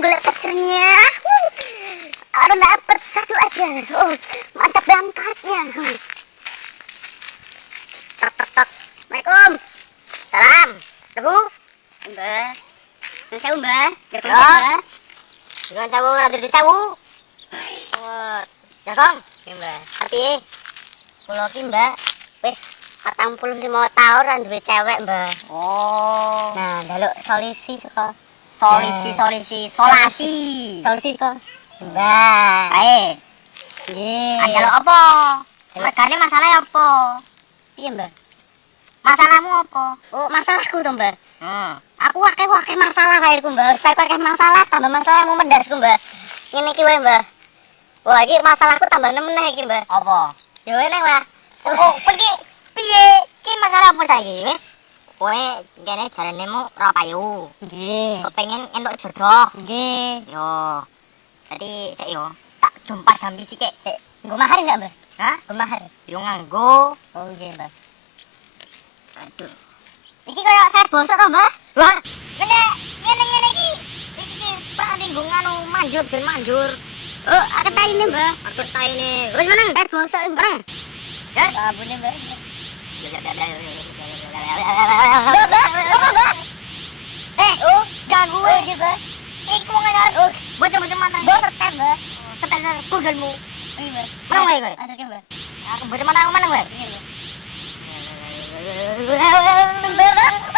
golek pacarnya. Aduh, dapat satu aja. Mantap berangkatnya. Tok tok tok. Assalamualaikum. Salam. Tebu. Mbah. Nyuwun sewu, Mbah. Mbah. Nyuwun sewu, rada disewu. Ya, Kong. Mbah. Tapi kula ki, Mbah, wis 45 tahun ra duwe cewek, Mbah. Oh. Nah, njaluk solisi saka solasi kok. Mbah. Ae. Nggih. Njaluk apa? Regane masalah apa? Piye, Mbah? Masalahmu apa? Oh, masalahku to, Mbah. Aku akeh masalah kaeku, Mbah. Saya akeh masalah, tambah masalahmu mendasku, Mbah. Ngene iki wae, Mbah. Wah, iki masalahku tambah meneh iki, Mbah. Apa? Ya eneng lah. Oh, pergi. Piye? Ki masalah apa saiki, wis? Kowe kene jaranemu ora payu. Nggih. Kepengin entuk jodoh. Nggih. Yo. Dadi sik yo, tak jumpa jam iki sik. Nggo mahar enggak, Mbah? Hah? Nggo mahar. Yo nganggo. Oh, nggih, Mbah. Aduh. Iki kaya sayur bosok to, Mbah? Wah, ngene iki. Iki berarti nggo nganu manjur ben manjur. Oh, aku taine, Mbah. Aku taine. Wis meneng sayur bosok meneng. Ya, abune, Mbah. Ganggu iki, Mbah. Iku ngarep bocah-bocah mantan. Mbah setel, Mbah. Setel kugelmu. Iki, Mbah. Meneng wae kowe. Aduh, Mbah. Aku bocah mantan aku meneng wae.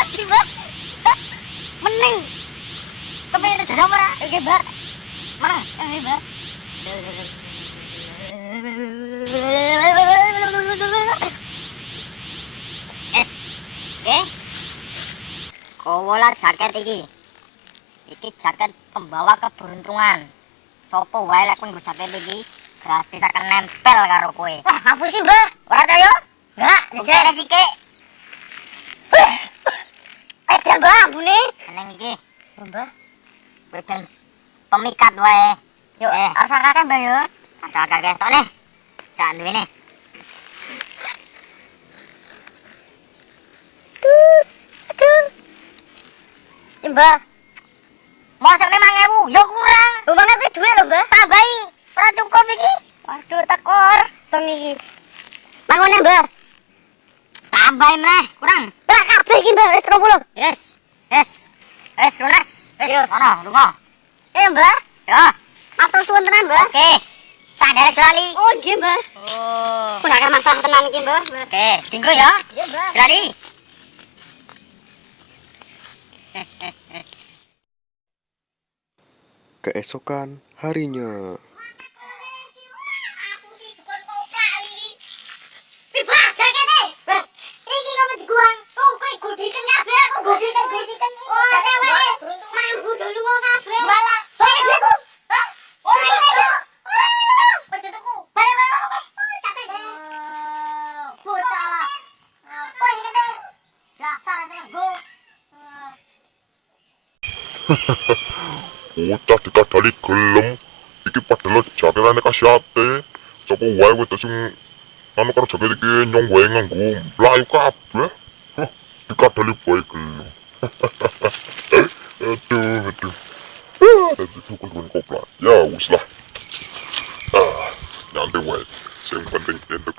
Iki, Mbah. Meneng. Kepengin jodoh ora? Oke, Mbah. Meneng. Oke, Mbah. Yes. Oke. Kowola jaket iki. Iki jaket pembawa keberuntungan. Sopo wae lek nggo jaket iki gratis akan nempel karo kowe. Wah, ngapun sih, Mbah? Ora kaya? Enggak, jare sike. Edan, Mbah, ambune. Neng iki. Mbah. Beben pemikat wae. Yo, asa kakek, Mbah yo. Asa kakek tok nih. Sak duwene. Mbah. Mosok 5.000, yo kurang. Lho, mangan kuwi dhuwit lho, Mbah. Tambahi. Ora cukup iki. Waduh, tekor. Tong iki. Mangone, Mbah. Tambahi meneh, kurang. Ora kabeh iki, Mbah, wis 30. Yes. Wis lunas. Wis ono, lunga. Mbah. Yo. Matur suwun tenan, Mbah. Oke. Sadar Jolali. Oh, nggih, Mbah. Oh. Kunakan masalah tenan iki, Mbah. Oke, dinggo ya. Nggih, Mbah. Jolali. Keesokan harinya. Bocah dikadali gelem iki padahal jaketane kasyate sapa wae wedok sing anu karo jaket iki nyong wae nganggo mlayu kabeh dikadali wae gelem aduh dadi tukun kopla ya wis lah nyantai wae sing penting entuk